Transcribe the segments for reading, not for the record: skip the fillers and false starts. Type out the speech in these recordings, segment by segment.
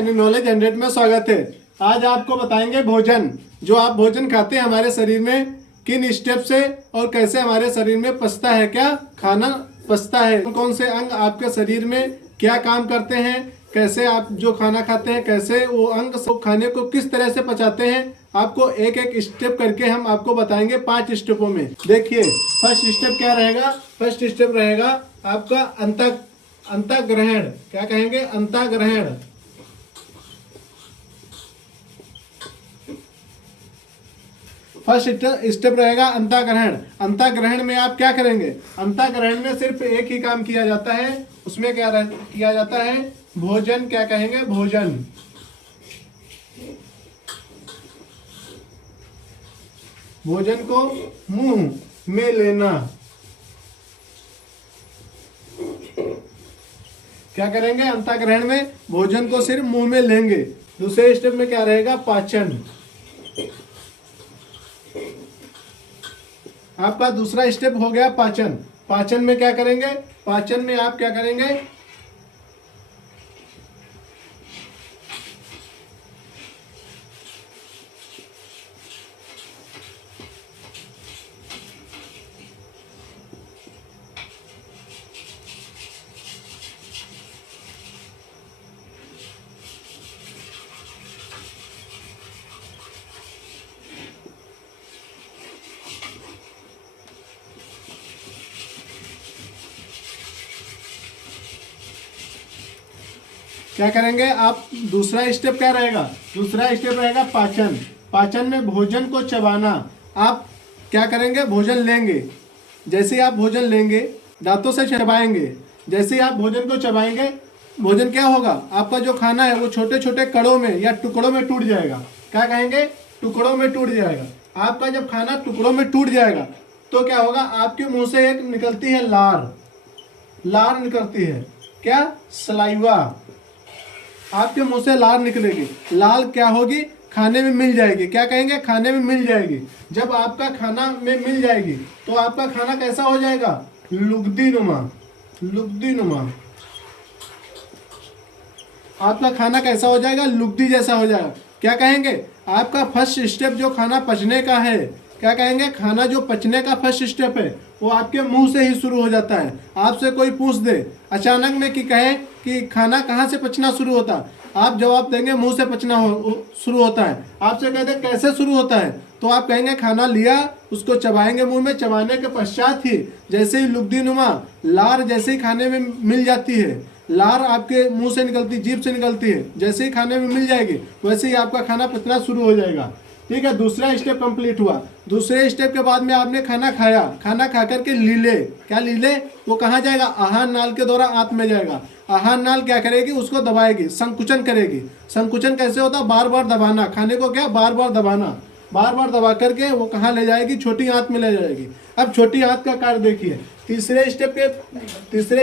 Any knowledge 100 में स्वागत है। आज आपको बताएंगे भोजन। जो आप भोजन खाते हैं हमारे शरीर में किन स्टेप से और कैसे हमारे शरीर में पचता है, क्या खाना पचता है, कौन से अंग आपके शरीर में क्या काम करते हैं, कैसे आप जो खाना खाते हैं कैसे वो अंग सब खाने को किस तरह से पचाते हैं। आपको एक एक स्टेप करके हम आपको बताएंगे 5 स्टेपों में। देखिए फर्स्ट स्टेप क्या रहेगा। फर्स्ट स्टेप रहेगा आपका अंतःग्रहण। क्या कहेंगे? अंतःग्रहण। फर्स्ट स्टेप रहेगा अंतःग्रहण। अंतःग्रहण में आप क्या करेंगे? अंतःग्रहण में सिर्फ एक ही काम किया जाता है। उसमें क्या किया जाता है? भोजन। क्या कहेंगे? भोजन। भोजन को मुंह में लेना। क्या करेंगे? अंतःग्रहण में भोजन को सिर्फ मुंह में लेंगे। दूसरे स्टेप में क्या रहेगा? पाचन। आपका दूसरा स्टेप हो गया पाचन। पाचन में क्या करेंगे? पाचन में आप क्या करेंगे? क्या करेंगे आप? दूसरा स्टेप क्या रहेगा? दूसरा स्टेप रहेगा पाचन। पाचन में भोजन को चबाना। आप क्या करेंगे? भोजन लेंगे। जैसे ही आप भोजन लेंगे दांतों से चबाएंगे। जैसे ही आप भोजन को चबाएंगे भोजन क्या होगा? आपका जो खाना है वो छोटे छोटे कड़ों में या टुकड़ों में टूट जाएगा। क्या कहेंगे? टुकड़ों में टूट जाएगा। आपका जब खाना टुकड़ों में टूट जाएगा तो क्या होगा? आपके मुंह से एक निकलती है लार। लार निकलती है। क्या? सलाइवा। आपके मुंह से लार निकलेगी। लाल क्या होगी? खाने में मिल जाएगी। क्या कहेंगे? खाने में मिल जाएगी। जब आपका खाना में मिल जाएगी तो आपका खाना कैसा हो जाएगा? लुगदी नुमा। लुगदी नुमा। आपका खाना कैसा हो जाएगा? लुगदी जैसा हो जाएगा। क्या कहेंगे? आपका फर्स्ट स्टेप जो खाना पचने का है, क्या कहेंगे? खाना जो पचने का फर्स्ट स्टेप है वो आपके मुंह से ही शुरू हो जाता है। आपसे कोई पूछ दे अचानक में कि कहे कि खाना कहाँ से पचना शुरू होता है, आप जवाब देंगे मुंह से पचना शुरू होता है। आपसे कहते कैसे शुरू होता है तो आप कहेंगे खाना लिया, उसको चबाएंगे मुंह में। चबाने के पश्चात ही जैसे ही लुगदी नुमा लार जैसे ही खाने में मिल जाती है, लार आपके मुंह से निकलती, जीभ से निकलती है, जैसे ही खाने में मिल जाएगी वैसे ही आपका खाना पचना शुरू हो जाएगा। ठीक है, दूसरा स्टेप कंप्लीट हुआ। दूसरे स्टेप के बाद में आपने खाना खाया। खाना खा करके लीले। क्या लीले? वो कहाँ जाएगा? आहार नाल के द्वारा आंत में जाएगा। आहार नाल क्या करेगी? उसको दबाएगी, संकुचन करेगी। संकुचन कैसे होता? बार बार दबाना। खाने को क्या? बार बार दबाना। बार बार दबा करके वो कहाँ ले जाएगी? छोटी आंत में ले जाएगी। अब छोटी आंत का कार्य देखिए। तीसरे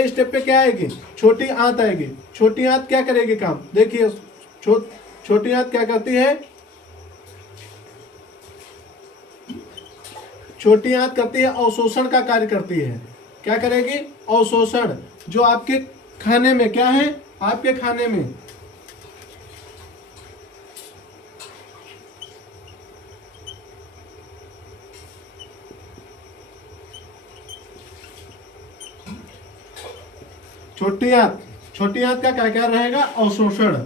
स्टेप पे क्या आएगी? छोटी आंत आएगी। छोटी आंत क्या करेगी काम? देखिए छोटी आंत क्या करती है? छोटी आंत करती है अवशोषण का कार्य करती है। क्या करेगी? अवशोषण। जो आपके खाने में क्या है? आपके खाने में छोटी आंत का क्या क्या रहेगा? अवशोषण।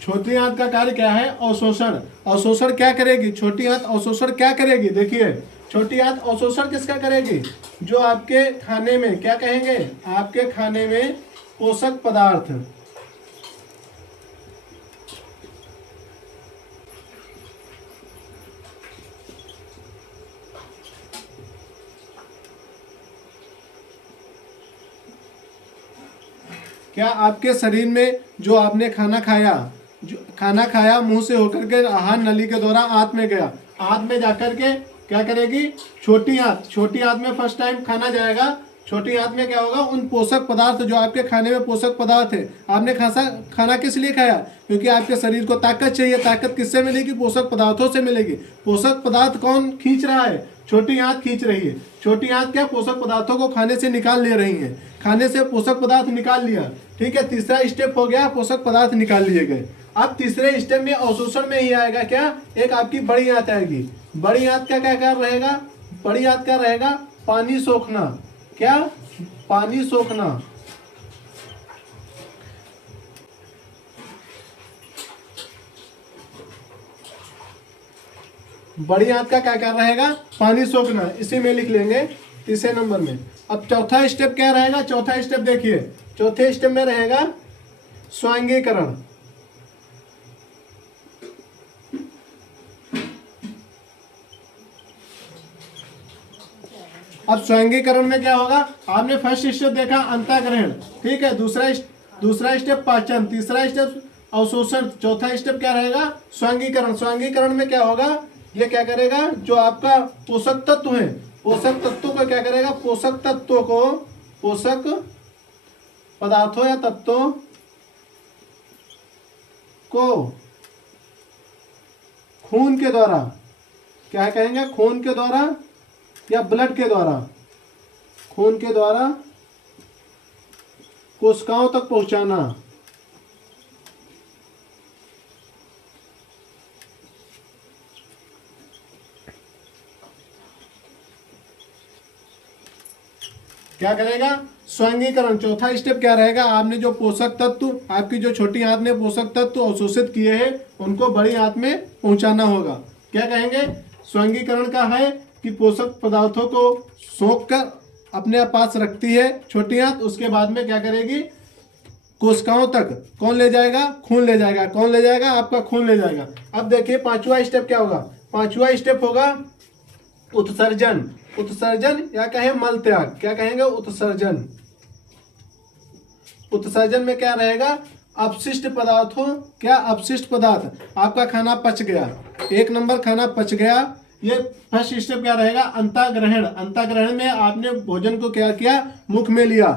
छोटी आंत का कार्य क्या है? अवशोषण। अवशोषण क्या करेगी? छोटी आंत अवशोषण क्या करेगी? देखिए छोटी आंत अवशोषण किसका करेगी? जो आपके खाने में, क्या कहेंगे? आपके खाने में पोषक पदार्थ, क्या आपके शरीर में जो आपने खाना खाया मुंह से होकर के आहार नली के द्वारा आंत में गया। आंत में जाकर के क्या करेगी? छोटी आंत में फर्स्ट टाइम खाना जाएगा छोटी आंत में क्या होगा, उन पोषक पदार्थ जो आपके खाने में पोषक पदार्थ है, आपने खाना किस लिए खाया, क्योंकि आपके शरीर को ताकत चाहिए। ताकत किससे मिलेगी, पोषक पदार्थों से मिलेगी। पोषक पदार्थ कौन खींच रहा है, छोटी आंत खींच रही है। छोटी आंत क्या पोषक पदार्थों को खाने से निकाल ले रही है, खाने से पोषक पदार्थ निकाल लिया। ठीक है, तीसरा स्टेप हो गया, पोषक पदार्थ निकाल लिए गए। अब तीसरे स्टेप में अवशोषण में ही आएगा क्या, एक आपकी बड़ी आंत आएगी। बड़ी आंत का क्या कर रहेगा, बड़ी आंत क्या रहेगा, पानी सोखना। क्या, पानी सोखना। बड़ी आंत का क्या कर रहेगा, पानी सोखना, इसी में लिख लेंगे तीसरे नंबर में। अब चौथा स्टेप क्या रहेगा, चौथा स्टेप देखिए, चौथे स्टेप में रहेगा स्वांगीकरण। अब स्वांगीकरण में क्या होगा, आपने फर्स्ट स्टेप देखा अंतःग्रहण, ठीक है, दूसरा स्टेप पाचन, तीसरा स्टेप अवशोषण, चौथा स्टेप क्या रहेगा, स्वांगीकरण। स्वांगीकरण में क्या होगा, ये क्या करेगा, जो आपका पोषक तत्व है, पोषक तत्वों को क्या करेगा, पोषक तत्वों को, पोषक पदार्थों या तत्वों को खून के द्वारा, क्या कहेंगे, खून के द्वारा या ब्लड के द्वारा, खून के द्वारा कोशिकाओं तक पहुंचाना। क्या करेगा, स्वांगीकरण। चौथा स्टेप क्या रहेगा, आपने जो पोषक तत्व, आपकी जो छोटी आंत ने पोषक तत्व अवशोषित किए हैं, उनको बड़ी आंत में पहुंचाना होगा। क्या कहेंगे, स्वांगीकरण का है कि पोषक पदार्थों को सोख कर अपने पास रखती है छोटी आंत, उसके बाद में क्या करेगी, कोशिकाओं तक कौन ले जाएगा, खून ले जाएगा। कौन ले जाएगा, आपका खून ले जाएगा। अब देखिए पांचवा स्टेप क्या होगा, पांचवा स्टेप होगा उत्सर्जन। उत्सर्जन या कहें मल त्याग, क्या कहेंगे, उत्सर्जन। उत्सर्जन में क्या रहेगा, अपशिष्ट पदार्थों, क्या अपशिष्ट पदार्थ, आपका खाना पच गया, एक नंबर खाना पच गया, ये फर्स्ट स्टेप क्या रहेगा, अंतःग्रहण। अंतःग्रहण में आपने भोजन को क्या किया, मुख में लिया।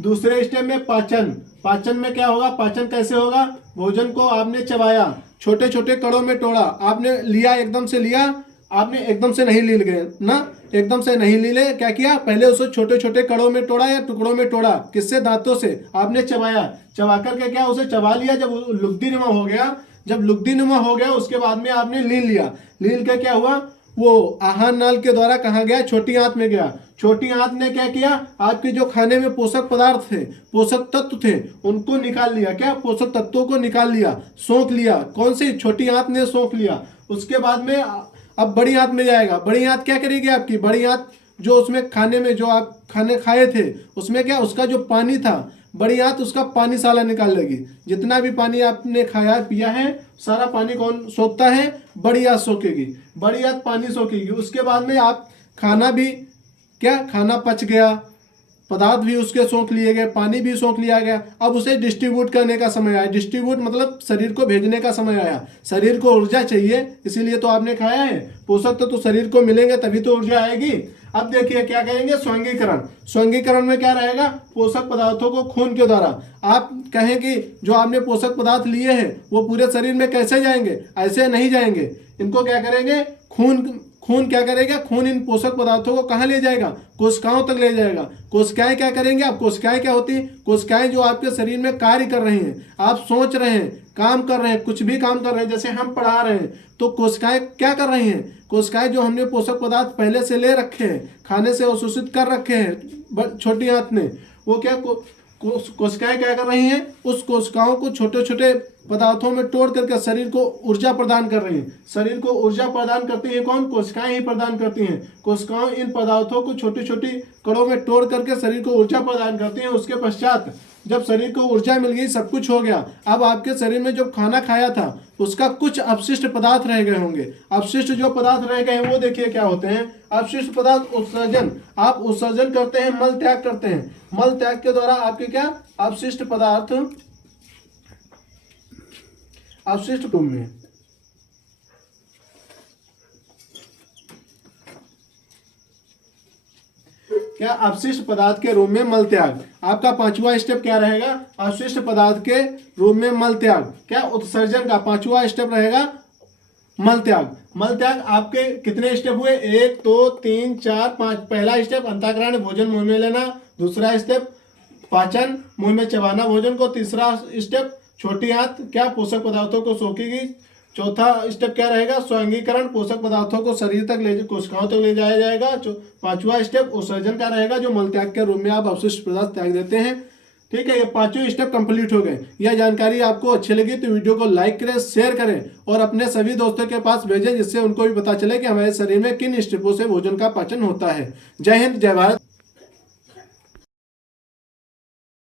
दूसरे स्टेप में पाचन। पाचन में क्या होगा, पाचन कैसे होगा, भोजन को आपने चबाया, छोटे छोटे कणों में तोड़ा, आपने लिया, एकदम से लिया, आपने एकदम से नहीं ली गए ना, एकदम से नहीं ली ले, क्या किया, पहले उसे छोटे छोटे कणों में तोड़ा या टुकड़ों में तोड़ा, किससे, दांतों से आपने चबाया, चबा करके क्या उसे चबा लिया। जब लुगदीनुमा हो गया, जब लुगदीनुमा हो गया उसके बाद में आपने लील लिया। लील के क्या हुआ, वो आहार नाल के द्वारा कहाँ गया, छोटी आंत में गया। छोटी आंत ने क्या किया, आपके जो खाने में पोषक पदार्थ थे, पोषक तत्व थे, उनको निकाल लिया। क्या, पोषक तत्वों को निकाल लिया, सोख लिया। कौन सी, छोटी आंत ने सोख लिया। उसके बाद में अब बड़ी आंत में जाएगा। बड़ी आंत क्या करेगी आपकी, बड़ी आंत जो उसमें खाने में जो आप खाने खाए थे, उसमें क्या, उसका जो पानी था, बड़ी आंत उसका पानी साला निकाल लेगी। जितना भी पानी आपने खाया पिया है, सारा पानी कौन सोखता है, बड़ी आंत सोखेगी। बड़ी आंत पानी सोखेगी। उसके बाद में आप खाना भी, क्या, खाना पच गया, पदार्थ भी उसके सोख लिए गए, पानी भी सोख लिया गया। अब उसे डिस्ट्रीब्यूट करने का समय आया। डिस्ट्रीब्यूट मतलब शरीर को भेजने का समय आया। शरीर को ऊर्जा चाहिए, इसीलिए तो आपने खाया है। पोषक तो शरीर को मिलेंगे तभी तो ऊर्जा आएगी। अब देखिए क्या कहेंगे, स्वांगीकरण। स्वांगीकरण में क्या रहेगा, पोषक पदार्थों को खून के द्वारा, आप कहें कि जो आपने पोषक पदार्थ लिए हैं वो पूरे शरीर में कैसे जाएंगे, ऐसे नहीं जाएंगे। इनको क्या करेंगे, खून क्या करेगा, खून इन पोषक पदार्थों को कहाँ ले जाएगा, कोशिकाओं तक ले जाएगा। कोशिकाएं क्या करेंगे, अब कोशिकाएं क्या होती हैं, कोशिकाएं जो आपके शरीर में कार्य कर रही हैं, आप सोच रहे हैं, काम कर रहे हैं, कुछ भी काम कर रहे हैं, जैसे हम पढ़ा रहे हैं, तो कोशिकाएं क्या कर रही हैं, कोशिकाएं जो हमने पोषक पदार्थ पहले से ले रखे हैं, खाने से अवशोषित कर रखे हैं छोटी आंत ने, वो क्या कोशिकाएं क्या कर रही हैं, उस कोशिकाओं को छोटे छोटे पदार्थों में तोड़ करके शरीर को ऊर्जा प्रदान कर रही हैं। शरीर को ऊर्जा प्रदान करती है कौन, कोशिकाएं ही प्रदान करती हैं। कोशिकाएं इन पदार्थों को छोटी छोटी कणों में तोड़ करके शरीर को ऊर्जा प्रदान करती हैं। उसके पश्चात जब शरीर को ऊर्जा मिल गई, सब कुछ हो गया, अब आपके शरीर में जो खाना खाया था उसका कुछ अपशिष्ट पदार्थ रह गए होंगे। अपशिष्ट जो पदार्थ रह गए हैं वो देखिए क्या होते हैं, अपशिष्ट पदार्थ उत्सर्जन। आप उत्सर्जन करते हैं, मल त्याग करते हैं। मल त्याग के द्वारा आपके क्या अपशिष्ट पदार्थ, अपशिष्ट कुंभ में क्या अपशिष्ट पदार्थ के रूप में मल त्याग। आपका पांचवा स्टेप क्या रहेगा, अपशिष्ट पदार्थ के रूप में मल त्याग। क्या उत्सर्जन का पांचवा स्टेप रहेगा मल त्याग। मल त्याग आपके कितने स्टेप हुए, 1 2 3 4 5। पहला स्टेप अंतःकरण भोजन मुंह में लेना, दूसरा स्टेप पाचन मुंह में चबाना भोजन को, तीसरा स्टेप छोटी आंत क्या पोषक पदार्थों को सोखेगी, चौथा स्टेप क्या रहेगा स्वांगीकरण पोषक पदार्थों को शरीर तक ले कोशिकाओं तक ले जाया जाएगा, पांचवा स्टेप उत्सर्जन का रहेगा जो मल त्याग के रूप में आप अपशिष्ट पदार्थ त्याग देते हैं। ठीक है, ये पांचों स्टेप कंप्लीट हो गए। यह जानकारी आपको अच्छी लगी तो वीडियो को लाइक करें, शेयर करें और अपने सभी दोस्तों के पास भेजें, जिससे उनको भी पता चले कि हमारे शरीर में किन स्टेपों से भोजन का पाचन होता है। जय हिंद, जय भारत।